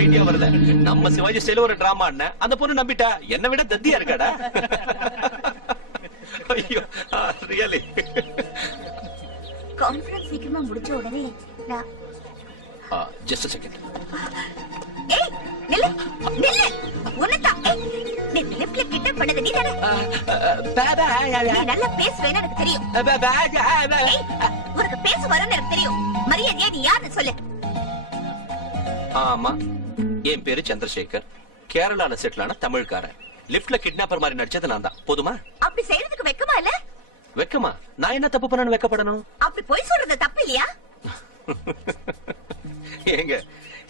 Idea வரல. நம்ம சிவாஜி ஸ்டைல ஒரு டிராமா அண்ணன், அந்த பொண்ணு நம்பிட்டா. என்ன விட தத்தியா இருக்காடா. ஐயோ ரியலி. கான்ஃபரன்ஸ் சீக்கிரமா முடிச்ச உடனே நான் ஜஸ்ட் a second. ஏய் நில்லு நில்லு. உன்னதா நீ லிஃப்ட்ல கிட்ட பண்ணது நீதானே? நீ நல்லா பேசுவேன்னு எனக்கு தெரியும். உனக்கு பேச வரும்னு எனக்கு தெரியும். மரியாதையா நீ யாருன்னு சொல்லு. ஆமா, என் பேரு சந்திரசேகர். கேரளால செட்டில் ஆன தமிழ்காரன். லிஃப்ட்ல கிட்னாப்பர் மாதிரி நடிச்சது நான் தான். போதுமா? அப்படி செய்யறதுக்கு வெக்கமா இல்ல? வெக்கமா? நான் என்ன தப்பு பண்ணனு வெக்கப்படணும்? அப்படி போய் சொல்றது தப்பு இல்லையா? ஏங்க,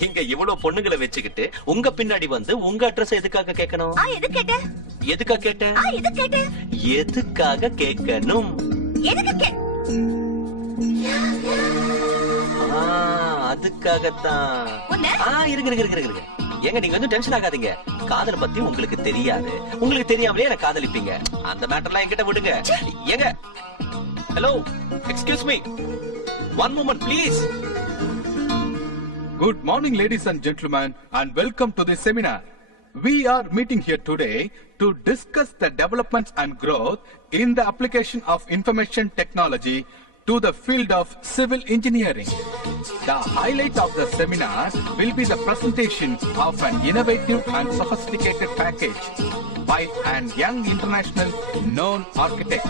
இங்க இவ்வளவு பொண்ணுங்களை வச்சுக்கிட்டு உங்க பின்னாடி வந்து உங்க அட்ரஸ் எதுக்காக கேட்கணும்? எது கேட்ட? எதுக்காக கேட்டேன்? எது கேட்ட? எதுக்காக கேட்கணும்? எதுக்கு அதுக்காகத்தான். இருங்க. ஏங்க நீங்க வந்து டென்ஷன் ஆகாதீங்க. காதல பத்தி உங்களுக்கு தெரியாது. உங்களுக்கு தெரியாமலே என்ன காதலிப்பீங்க. அந்த மேட்டர்லாம் என்கிட்ட விடுங்க. ஏங்க, hello, excuse me, one moment please. Good morning, ladies and gentlemen, and welcome to this seminar. We are meeting here today to discuss the developments and growth in the application of information technology to the field of civil engineering. The highlight of the seminar will be the presentation of an innovative and sophisticated package by an young international known architect.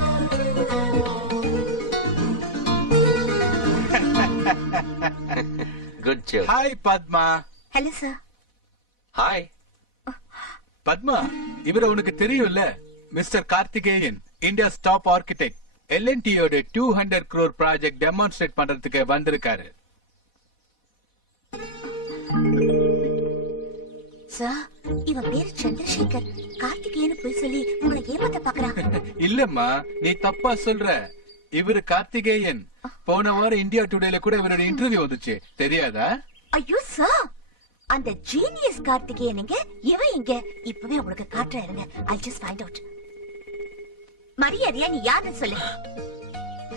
Good job. Hi, Padma. Hello, sir. Hi. Padma, இவர உனக்கு தெரியும்ல, mister Karthikeyan, India's top architect. எல்என்டியோட 200 crore project demonstrate பண்றதுக்கு வந்திருக்காரு. Sir, இவன் பேர் சந்திரசேகர். கார்த்திகேயன் போய் சொல்லி உங்களை ஏமாத்த பாக்குறான். இல்லம்மா, நீ தப்பா சொல்ற. இவரு கார்த்திகேயன். போன வாரம் இந்தியா டுடேல கூட இவரோட இன்டர்வியூ வந்துச்சு, தெரியாதா? ஐயோ சார், அந்த ஜீனியஸ் கார்த்திகேயன் எங்க, இவன் எங்க? இப்பவே உங்களுக்கு காட்டுறேன் இருங்க. I'll just find out. மரியாதையா நீ யாருன்னு சொல்லு.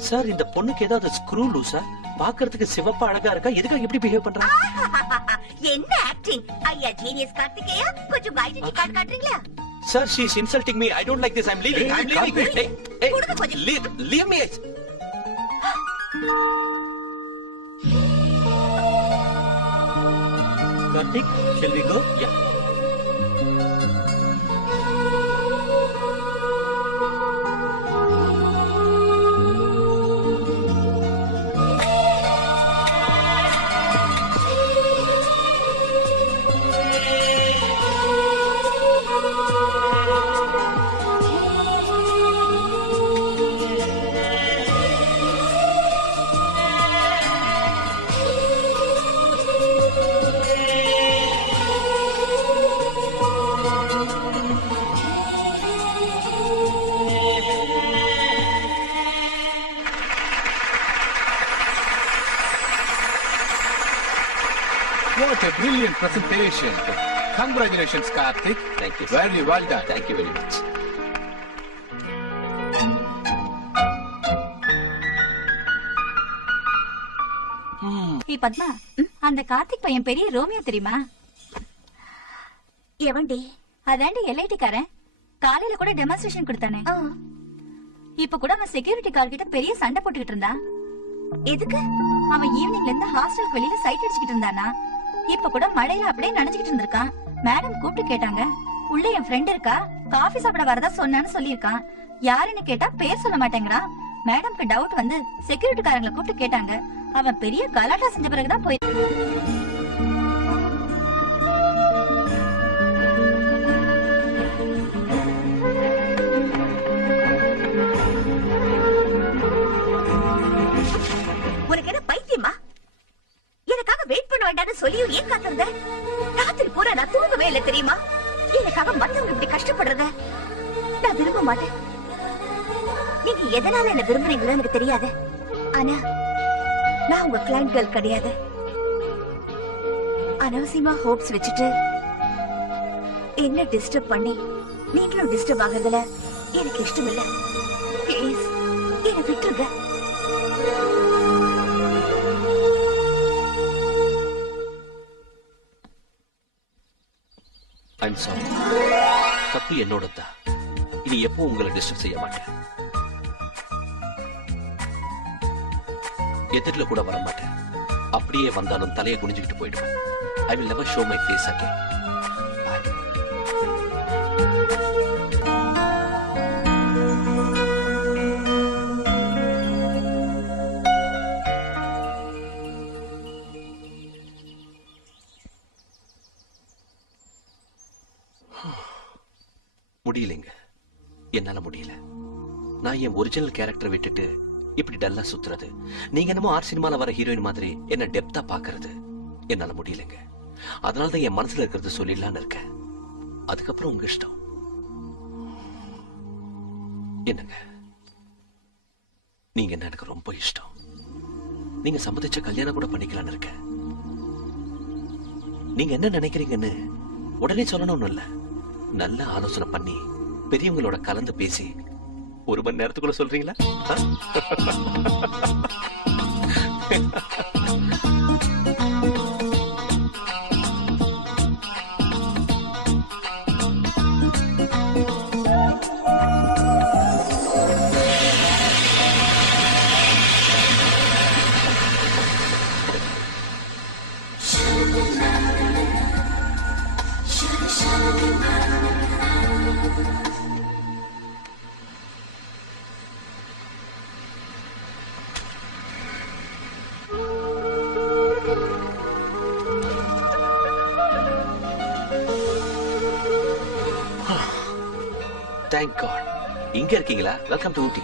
சார், இந்த பொண்ணுக்கு ஏதாவது ஸ்க்ரூ லூசா? பாக்குறதுக்கு சிவப்பா அழகா இருக்கா, எதுக்காக இப்படி பிஹேவ் பண்றா? என்ன ஆக்டிங்? ஐயா ஜீனியஸ் கார்த்திகேயா, கொஞ்சம் ஐடென்டி கார்டு காட்டுறீங்களா? Sir, she is insulting me. I don't like this. I'm leaving. I'm leaving. Hey, leave me. Karthik, shall we go? Yeah. What a brilliant presentation. Congratulations, Karthik. Thank you. Very well done. Thank you very much. ஏய் பத்மா, அந்த கார்த்திக் பையன் பெரிய Romeo தெரியுமா? எவன்டி? அதாண்டி LID காரன். காலையில கூட demonstration கொடுத்தானே. இப்ப கூட அவன் செக்யூரிட்டி கார் கிட்ட பெரிய சண்டை போட்டுக்கிட்டு இருந்தான். எதுக்கு? அவன் ஈவினிங்ல இருந்து ஹாஸ்டலுக்கு வெளியில சைட் அடிச்சுக்கிட்டு இருந்தானா. இப்ப கூட மழையில அப்படியே நனைஞ்சுக்கிட்டு இருந்திருக்கான். மேடம் கூப்பிட்டு கேட்டாங்க, உள்ள என் ஃப்ரெண்ட் இருக்கா, காஃபி சாப்பிட வரதா சொன்னான்னு சொல்லியிருக்கான். யாருன்னு கேட்டா பேர் சொல்ல மாட்டேங்கிறான். மேடம்க்கு டவுட் வந்து செக்யூரிட்டி காரங்களை கூப்பிட்டு கேட்டாங்க. அவன் பெரிய கலாட்டா செஞ்ச பிறகுதான் போய் உனக்கு என்ன பைத்தியமா? எனக்காக வெயிட் பண்ண வேண்டாம்னு சொல்லியும் ஏன் காத்திருந்த? ராத்திரி பூரா நான் தூங்கவே இல்லை தெரியுமா? எனக்காக மத்தவங்க இப்படி கஷ்டப்படுறத நான் விரும்ப மாட்டேன். நீங்க எதனால என்ன விரும்புறீங்களோ எனக்கு தெரியாது. ஆனா நான் உங்க கிளைண்ட் கேர்ள் கிடையாது. அனாவசியமா ஹோப்ஸ் வச்சுட்டு என்ன டிஸ்டர்ப் பண்ணி நீங்களும் டிஸ்டர்ப் ஆகுறதுல எனக்கு இஷ்டம் இல்ல. ப்ளீஸ் என்ன விட்டுருங்க. I'm sorry. தப்பு என்னோடதான். இனி எப்போ உங்களை டிஸ்டர்ப் செய்ய மாட்டேன். எதிரில கூட வர மாட்டேன். அப்படியே வந்தாலும் தலையை குனிஞ்சுக்கிட்டு போயிடுவேன். I will never show my face again. Bye. முடியலைங்க, என்னால முடியல. நான் என் ஒரிஜினல் கேரக்டர் விட்டுட்டு இப்படி டல்லா சுத்துறது, நீங்க என்னமோ ஆர்ட் சினிமால வர ஹீரோயின் மாதிரி என்ன டெப்தா பாக்குறது என்னால முடியலைங்க. அதனாலதான் என் மனசுல இருக்கிறது சொல்லிடலான்னு இருக்கேன். அதுக்கப்புறம் உங்க இஷ்டம். என்னங்க, நீங்க என்ன எனக்கு ரொம்ப இஷ்டம். நீங்க சம்மதிச்ச கல்யாணம் கூட பண்ணிக்கலான்னு இருக்கேன். நீங்க என்ன நினைக்கிறீங்கன்னு உடனே சொல்லணும்னு இல்ல, நல்ல ஆலோசனை பண்ணி பெரியவங்களோட கலந்து பேசி 1 மணி நேரத்துக்குள்ள சொல்றீங்களா? Thank God. இங்க இருக்கீங்களா? Welcome to Ooty.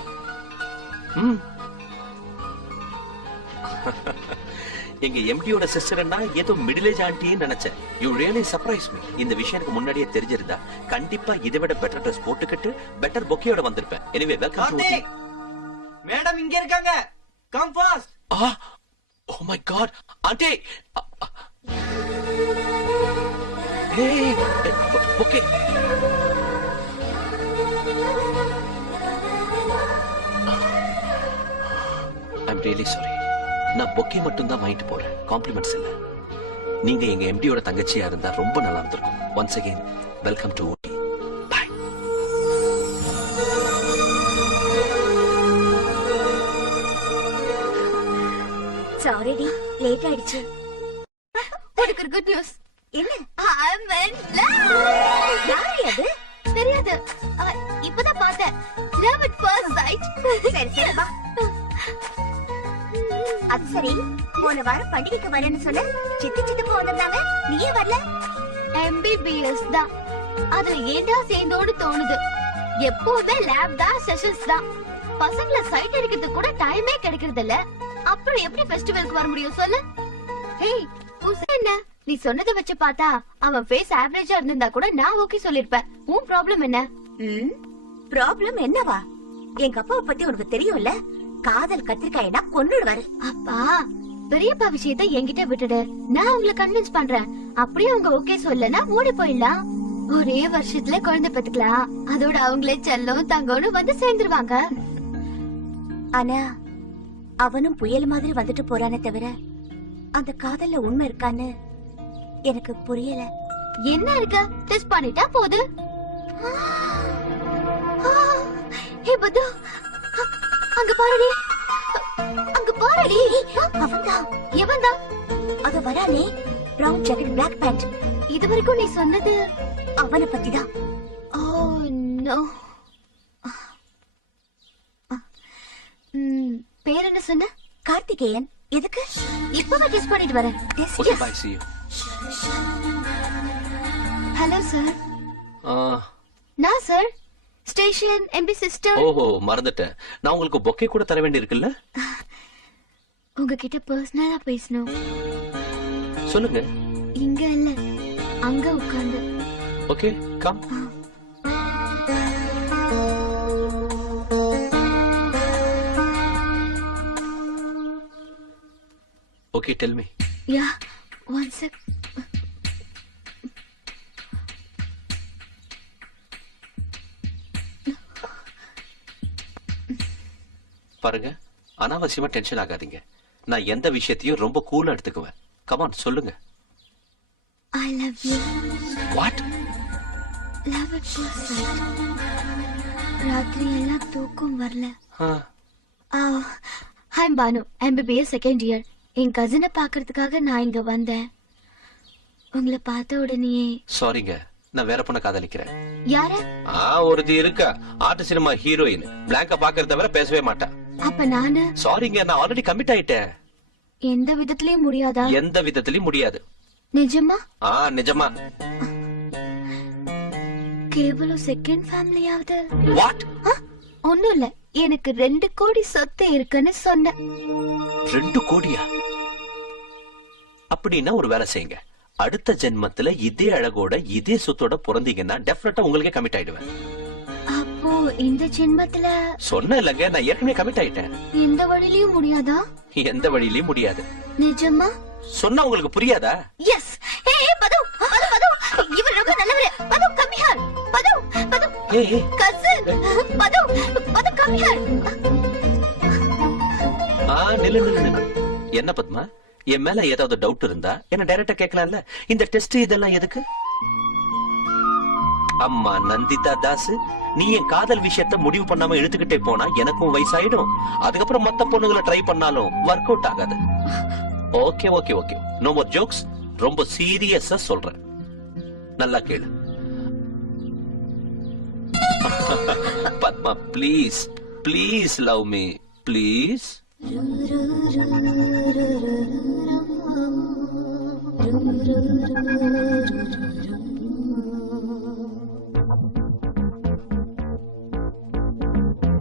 எங்க எம்டியோட சிஸ்டர்னா ஏதோ மிடில் ஏஜ் ஆண்டின்னு நினைச்சேன். You really surprise me. இந்த விஷயம் எனக்கு முன்னாடியே தெரிஞ்சிருந்தா கண்டிப்பா இதை விட பெட்டர் ட்ரெஸ் போட்டுக்கிட்டு பெட்டர் பொக்கேயோட வந்திருப்பேன். Anyway welcome to Ooty. Madam இங்க இருக்காங்க. Come fast. Oh my God. Aunty. Hey, bouquet. I'm really sorry. நான் பொக்கே மட்டும் தான் வாங்கிட்டு போறேன், காம்ப்ளிமெண்ட்ஸ் இல்ல. நீங்க எங்க எம்டியோட தங்கச்சியா இருந்தா ரொம்ப நல்லா இருந்திருக்கும். Once again welcome to Ooty. Bye. Sorry டி, லேட் ஆயிடுச்சு. உனக்கு ஒரு குட் நியூஸ். என்ன? I'm in love. யாரு அது? தெரியாது, இப்பதான் பார்த்தேன். Love at first sight. சரி சரி வா. அது சரி, போன வாரம் பண்டிகைக்கு வரேன்னு சொன்ன சித்தி சித்தப்பா வந்திருந்தாங்க, நீயே வரல? MBBS தான். அதுல ஏண்டா சேர்ந்தோடு தோணுது. எப்பவுமே லேப் தான், செஷன்ஸ் தான். பசங்களை சைட் அடிக்கிறதுக்கு கூட டைமே கிடைக்கிறது இல்ல. அப்புறம் எப்படி ஃபெஸ்டிவலுக்கு வர முடியும் சொல்லு? ஹேய், என்ன நீ சொன்னதை வச்சு பார்த்தா அவன் ஃபேஸ் ஆவரேஜா இருந்திருந்தா கூட நான் ஓகே சொல்லிருப்பேன். உன் ப்ராப்ளம் என்ன? ப்ராப்ளம் என்னவா? எங்க அப்பாவை பத்தி உனக்கு தெரியும்ல, காதல் கத்திரிக்காய்னா கொன்னுடுவாரு. அப்பா, பெரியப்பா விஷயத்தை என்கிட்ட விட்டுடு, நான் உங்களை கன்வின்ஸ் பண்றேன். அப்படியே அவங்க ஓகே சொல்லனா ஓடி போயிடலாம். ஒரே வருஷத்துல குழந்தை பெத்துக்கலாம். அதோட அவங்களே செல்லம் தங்கம்னு வந்து சேர்ந்துருவாங்க. ஆனா அவனும் புயல் மாதிரி வந்துட்டு போறானே தவிர அந்த காதல்ல உண்மை இருக்கான்னு எனக்கு புரியல. என்ன இருக்கு, டெஸ்ட் பண்ணிட்டா போது. ஹே பது, அங்க பாருடி, அங்க பாருடி. அவன்தான். எவன்தான்? அது வரானே, பிரவுன் ஜாக்கெட் பிளாக் பேண்ட். இது வரைக்கும் நீ சொன்னது அவனை பத்திதான். Oh no. பேர் என்ன சொன்ன? கார்த்திகேயன். எதுக்கு? இப்பவே டெஸ்ட் பண்ணிட்டு வரேன். Okay bye, see you. Hello sir. நான் சார் ஸ்டேஷன் எம்பி சிஸ்டர். ஓஹோ, மறந்துட்டேன். நான் உங்களுக்கு பொக்கே கூட தர வேண்டி இருக்குல்ல? உங்ககிட்ட பர்சனலா பேசணும். சொல்லுங்க. இங்க இல்ல, அங்க உட்கார்ந்து. Okay, come. Okay, tell me. Yeah, one sec. பாருங்க, அனாவசியமா டென்ஷன் ஆகாதீங்க. நான் எந்த விஷயத்தையும் ரொம்ப கூலா எடுத்துக்குவேன். கமான், சொல்லுங்க. I love you. What? ராத்திரி எல்லாம் தூக்கம் வரல. ஆ, hi Banu, MBBS second year. என் கசினை பாக்குறதுக்காக நான் இங்க வந்தேன். உங்களை பார்த்த உடனே. சாரிங்க, நான் வேற பொண்ண காதலிக்கிறேன். யார? ஒருத்தி இருக்கா, ஆர்ட் சினிமா ஹீரோயின். பிளாங்க பாக்குறத தவிர பேசவே மாட்டா. அப்ப நானு? சாரிங்க, நான் ஆல்ரெடி கமிட் ஆயிட்டேன். எந்த விதத்திலயும் முடியாதா? எந்த விதத்திலயும் முடியாது. நிஜமா? நிஜமா. கேவலம் செகண்ட் ஃபேமிலியாவது? வாட்? ஒண்ணும் இல்ல, எனக்கு 2 கோடி சொத்து இருக்குன்னு சொன்ன. 2 கோடியா? அப்படின்னா ஒரு வேலை செய்யுங்க. அடுத்த ஜென்மத்துல இதே அழகோட இதே சொத்தோட பிறந்தீங்கன்னா டெஃபினட்டா உங்களுக்கே கமிட் ஆயிடுவேன். அப்போ இந்த ஜென்மத்துல? சொன்ன இல்லங்க, நான் ஏற்கனவே கமிட் ஆயிட்டேன். எந்த வழியிலயும் முடியாதா? எந்த வழியிலயும் முடியாது. நிஜமா? சொன்னா உங்களுக்கு புரியாதா? எஸ். ஹே பது, பது பது, இவர் ரொம்ப நல்லவரே. பது கம் ஹியர். பது பது, கசின். பது பது கம் ஹியர். நில்லு நில்லு நில்லு. என்ன பத்மா, என் மேல ஏதாவது டவுட் இருந்தா என்ன டைரக்டா கேட்கலாம்ல. இந்த டெஸ்ட் இதெல்லாம் எதுக்கு? அம்மா நந்திதா தாஸ், நீ என் காதல் விஷயத்த முடிவு பண்ணாம இழுத்துக்கிட்டே போனா எனக்கும் வயசாயிடும். அதுக்கப்புறம் மத்த பொண்ணுங்களை ட்ரை பண்ணாலும் ஒர்க் அவுட் ஆகாது. Okay okay okay, no more jokes. ரொம்ப சீரியஸா சொல்றேன், நல்லா கேளு. Padma please please love me please.